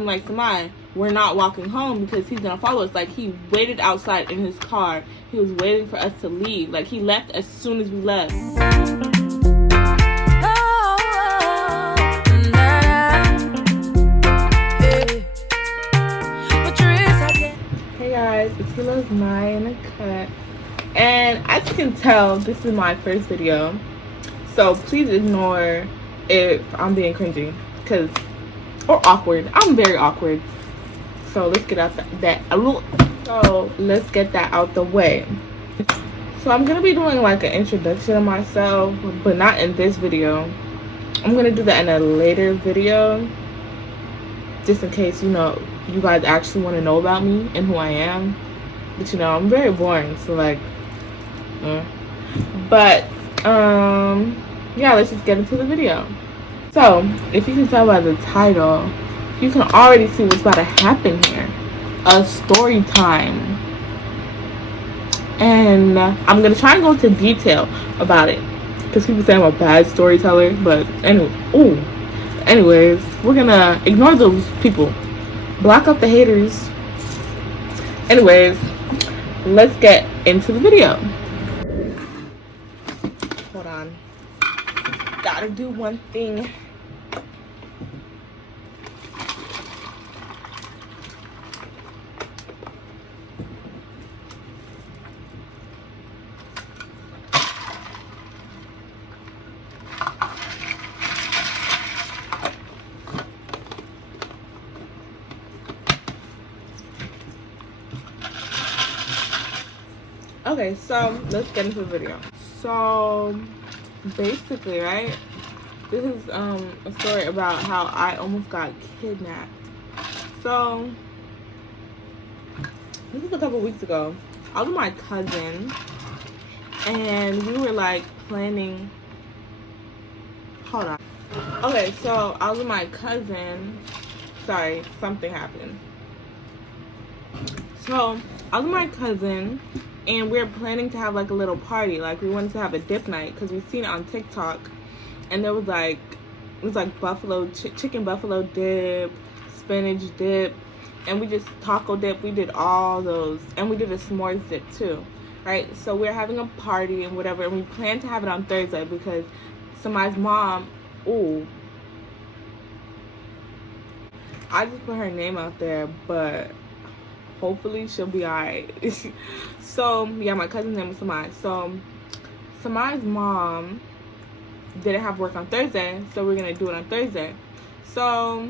I'm like, Samai, we're not walking home because he's gonna follow us. Like, he waited outside in his car. He was waiting for us to leave. Like, he left as soon as we left. Hey guys, it's Hila's Nyyyy in a cut. And as you can tell, this is my first video. So please ignore if I'm being cringy. Or awkward. I'm very awkward. So let's get out let's get that out the way. So I'm gonna be doing like an introduction of myself, but not in this video. I'm gonna do that in a later video, just in case, you know, you guys actually want to know about me and who I am. But you know, I'm very boring, so like yeah, let's just get into the video. So if you can tell by the title, you can already see what's about to happen here. A story time. And I'm gonna try and go into detail about it, because people say I'm a bad storyteller. But anyways, we're gonna ignore those people, block out the haters. Anyways, let's get into the video. Hold on, gotta do one thing. Okay, so let's get into the video. So basically, right, this is a story about how I almost got kidnapped. So this is a couple weeks ago. I was with my cousin and we were like planning. Hold on. Okay, so I was with my cousin. Sorry, something happened. So I was with my cousin and we were planning to have like a little party. Like, we wanted to have a dip night because we've seen it on TikTok, and there was like, it was like buffalo chicken buffalo dip, spinach dip, and we just taco dip. We did all those, and we did a s'mores dip too, right? So we're having a party and whatever, and we planned to have it on Thursday because somebody's mom, I just put her name out there, but hopefully she'll be alright. So yeah, my cousin's name is Samai. So Samai's mom didn't have work on Thursday, so we're gonna do it on Thursday. So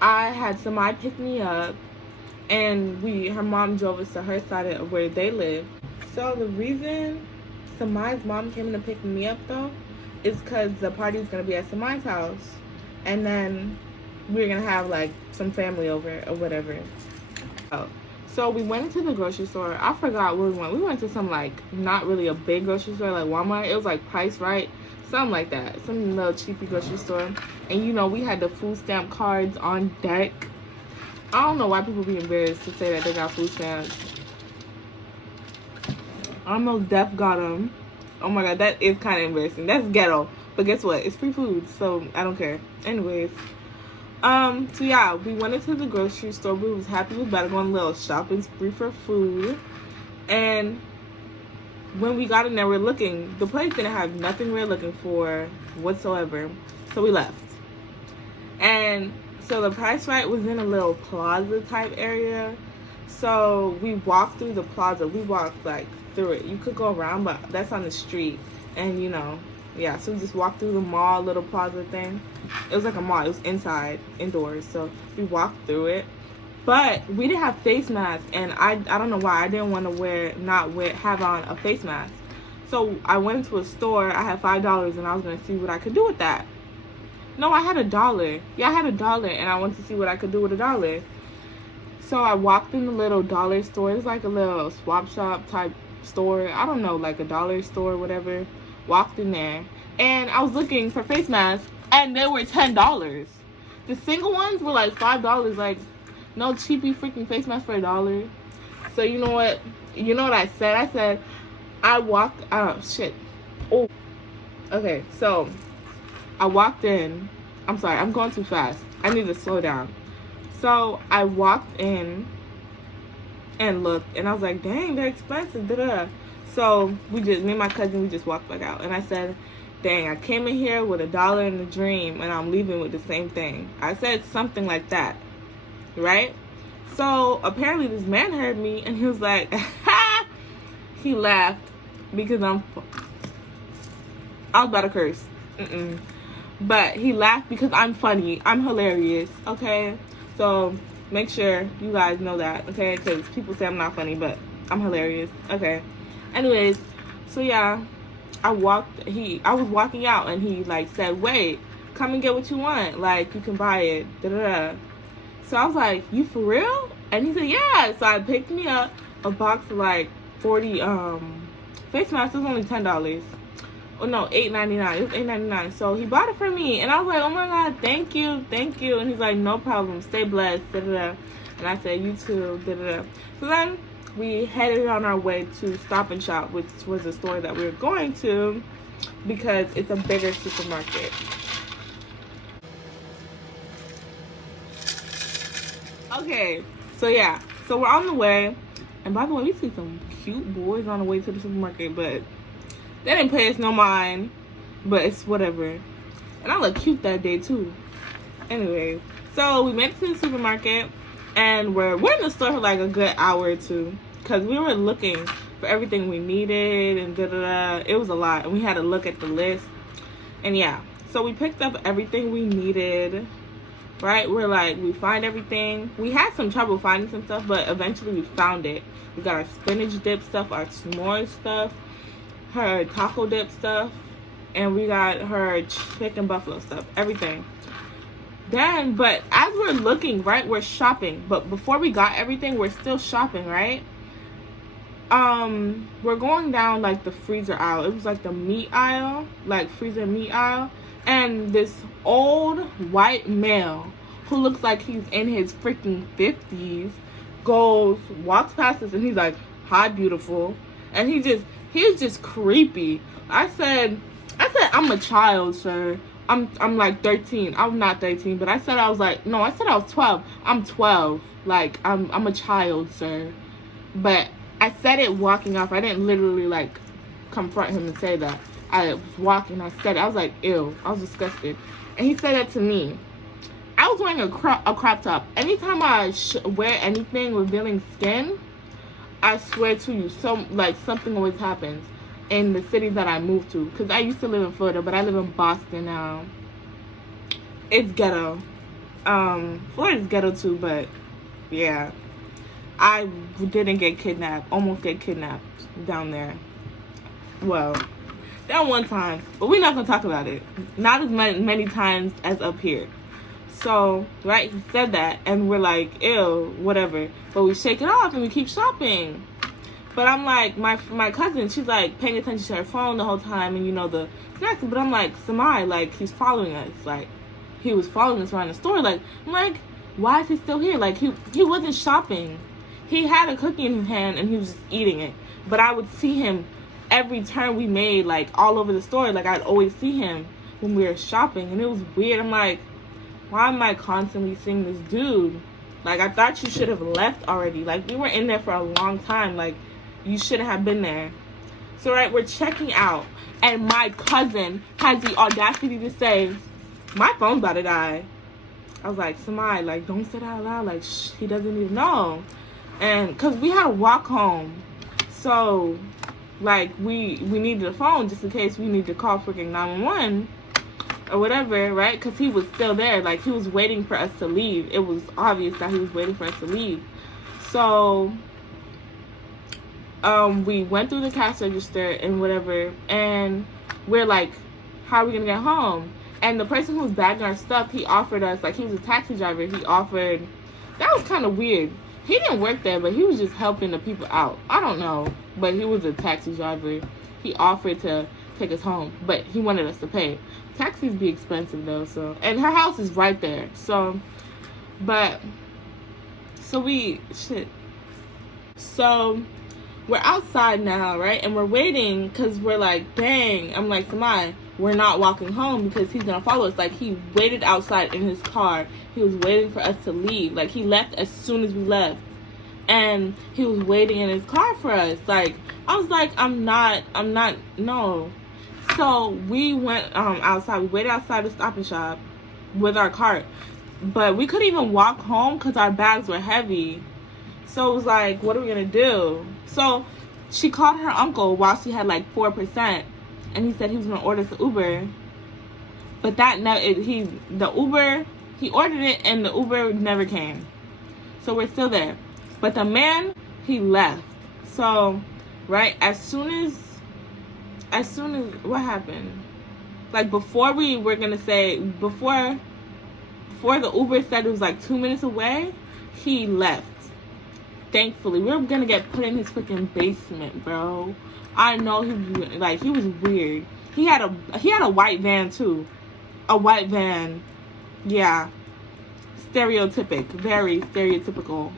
I had Samai pick me up, and her mom drove us to her side of where they live. So the reason Samai's mom came in to pick me up though is because the party is gonna be at Samai's house, and then we're gonna have like some family over or whatever. So we went into the grocery store. I forgot where we went. We went to some like not really a big grocery store like Walmart. It was like Price Right, something like that, some little cheapy grocery store. And you know, we had the food stamp cards on deck. I don't know why people be embarrassed to say that they got food stamps. I almost def got them. Oh my god, that is kind of embarrassing. That's ghetto, but guess what, it's free food, so I don't care. Anyways, so yeah, we went into the grocery store. We was happy. We was about to go on a little shopping spree for food. And when we got in there, we're looking. The place didn't have nothing we were looking for whatsoever. So we left. And so the Price Right was in a little plaza type area. So we walked through the plaza. We walked like through it. You could go around, but that's on the street. And you know, yeah, so we just walked through the mall, little plaza thing. It was like a mall. It was inside, indoors. So we walked through it, but we didn't have face masks, and I don't know why I didn't want to have on a face mask. So I went into a store. I had $5, and I was gonna see what I could do with that. No, I had $1. Yeah, I had $1, and I wanted to see what I could do with $1. So I walked in the little dollar store. It's like a little swap shop type store. I don't know, like a dollar store, whatever. Walked in there, and I was looking for face masks, and they were $10. The single ones were like $5. Like, no cheapy freaking face mask for $1. So you know what? You know what I said? I said, okay, so I walked in. I'm sorry, I'm going too fast. I need to slow down. So I walked in and looked, and I was like, dang, they're expensive, da-da. So me and my cousin, we just walked back out, and I said, dang, I came in here with $1 in a dream, and I'm leaving with the same thing. I said something like that, right? So apparently this man heard me, and he was like, he laughed because I was about to curse. But he laughed because I'm funny. I'm hilarious, okay? So make sure you guys know that, okay? Because people say I'm not funny, but I'm hilarious, okay? Anyways, so yeah, I was walking out, and he like said, wait, come and get what you want. Like, you can buy it, da-da-da. So I was like, you for real? And he said, yeah. So I picked me up a box of like 40 face masks. It was only $10. Oh no, $8.99. It was $8.99. So he bought it for me, and I was like, oh my god, thank you. And he's like, no problem, stay blessed, da-da-da. And I said, you too, da-da-da. So then we headed on our way to Stop and Shop, which was the store that we were going to because it's a bigger supermarket. Okay, so yeah, so we're on the way, and by the way, we see some cute boys on the way to the supermarket, but they didn't pay us no mind, but it's whatever. And I look cute that day too. Anyway, so we went to the supermarket, and we're in the store for like a good hour or two, because we were looking for everything we needed, and da-da-da. It was a lot, and we had to look at the list. And yeah, so we picked up everything we needed, right? We find everything. We had some trouble finding some stuff, but eventually we found it. We got our spinach dip stuff, our s'mores stuff, her taco dip stuff, and we got her chicken buffalo stuff, everything. Then, but as we're looking, right, we're shopping, but before we got everything, we're still shopping, right? We're going down like the freezer aisle. It was like the meat aisle, like freezer meat aisle, and this old white male who looks like he's in his freaking 50s walks past us, and he's like, hi, beautiful. And he was just creepy. I said, I'm a child, sir. I'm like 13. I'm not 13, but I said I was 12. I'm 12. Like, I'm a child, sir. But I said it walking off. I didn't literally like confront him and say that. I was walking. I said it. I was like, ew. I was disgusted. And he said that to me. I was wearing a crop top. Anytime I wear anything revealing skin, I swear to you, something always happens in the city that I moved to. Because I used to live in Florida, but I live in Boston now. It's ghetto. Florida's ghetto too, but yeah. I didn't get kidnapped. Almost get kidnapped down there. Well, that one time. But we're not going to talk about it. Not as many times as up here. So, right, he said that, and we're like, ew, whatever. But we shake it off, and we keep shopping. But I'm like, my cousin, she's like paying attention to her phone the whole time, and the snacks. But I'm like, Samai, like, he's following us. Like, he was following us around the store. Like, I'm like, why is he still here? Like, he wasn't shopping. He had a cookie in his hand, and he was just eating it. But I would see him every turn we made, like, all over the store. Like, I'd always see him when we were shopping, and it was weird. I'm like, why am I constantly seeing this dude? Like, I thought you should have left already. Like, we were in there for a long time. Like, you shouldn't have been there. So, right, we're checking out, and my cousin has the audacity to say, my phone's about to die. I was like, Samai, like, don't say that out loud. Like, shh, he doesn't even know. And, because we had to walk home. So, like, we needed a phone just in case we need to call freaking 911 or whatever, right? Because he was still there. Like, he was waiting for us to leave. It was obvious that he was waiting for us to leave. So, we went through the cash register and whatever, and we're like, how are we gonna get home? And the person who was bagging our stuff, he offered us, like, he was a taxi driver, that was kind of weird. He didn't work there, but he was just helping the people out. I don't know, but he was a taxi driver. He offered to take us home, but he wanted us to pay. Taxis be expensive though, so, and her house is right there, so we're outside now, right? And we're waiting because we're like, dang. I'm like, come on, we're not walking home because he's gonna follow us. Like, he waited outside in his car he was waiting for us to leave. Like, he left as soon as we left. And he was waiting in his car for us. Like, I was like, I'm not, no. So we went outside. We waited outside the Stop and Shop with our cart. But we couldn't even walk home because our bags were heavy. So it was like, what are we going to do? So she called her uncle while she had like 4%. And he said he was going to order the Uber. But he ordered it and the Uber never came. So we're still there. But the man, he left. So, right, as soon as what happened? Like, before we were going to say, before the Uber said it was like 2 minutes away, he left. Thankfully, we were going to get put in his freaking basement, bro. I know he was weird. He had a white van, too. A white van. Yeah. Stereotypic. Very stereotypical.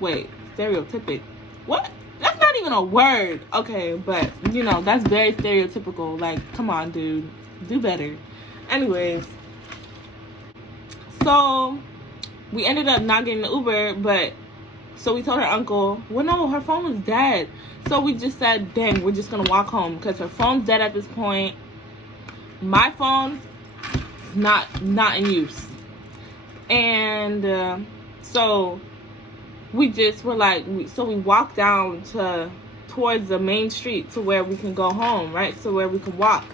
Wait, stereotypic. What? That's not even a word. Okay, but, you know, that's very stereotypical. Like, come on, dude. Do better. Anyways. So, we ended up not getting the Uber, but, so we told her uncle, well, no, her phone was dead. So we just said, dang, we're just going to walk home because her phone's dead at this point. My phone, not in use. And so we just were like, so we walked down towards the main street to where we can go home, right? So where we can walk.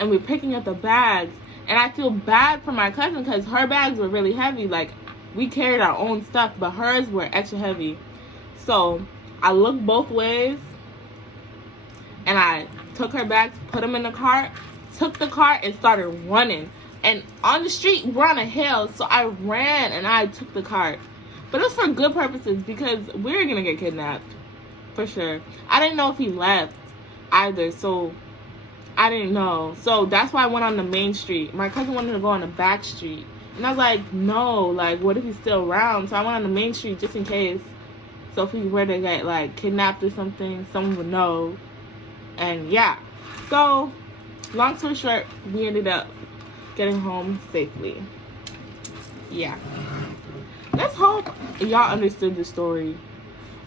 And we're picking up the bags. And I feel bad for my cousin because her bags were really heavy. Like, we carried our own stuff, but hers were extra heavy. So I looked both ways. And I took her bags, put them in the cart, took the cart, and started running. And on the street, we're on a hill, so I ran and I took the cart. But it was for good purposes because we were going to get kidnapped, for sure. I didn't know if he left either, so I didn't know. So that's why I went on the main street. My cousin wanted to go on the back street. And I was like, no, like, what if he's still around? So I went on the main street just in case. So if we were to get, like, kidnapped or something, someone would know. And yeah, so long story short, we ended up getting home safely. Yeah, let's hope y'all understood the story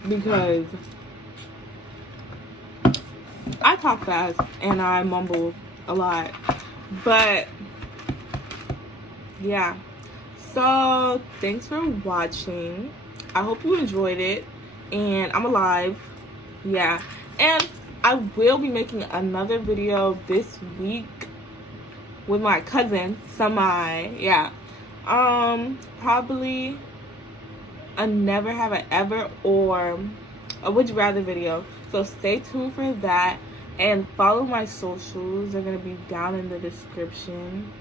because I talk fast and I mumble a lot, but yeah. So thanks for watching. I hope you enjoyed it, and I'm alive. Yeah, and I will be making another video this week with my cousin, yeah. Probably a never have I ever or a would you rather video. So stay tuned for that and follow my socials. They're gonna be down in the description.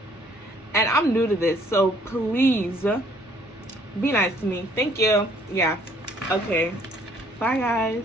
And I'm new to this, so please be nice to me. Thank you. Yeah. Okay. Bye, guys.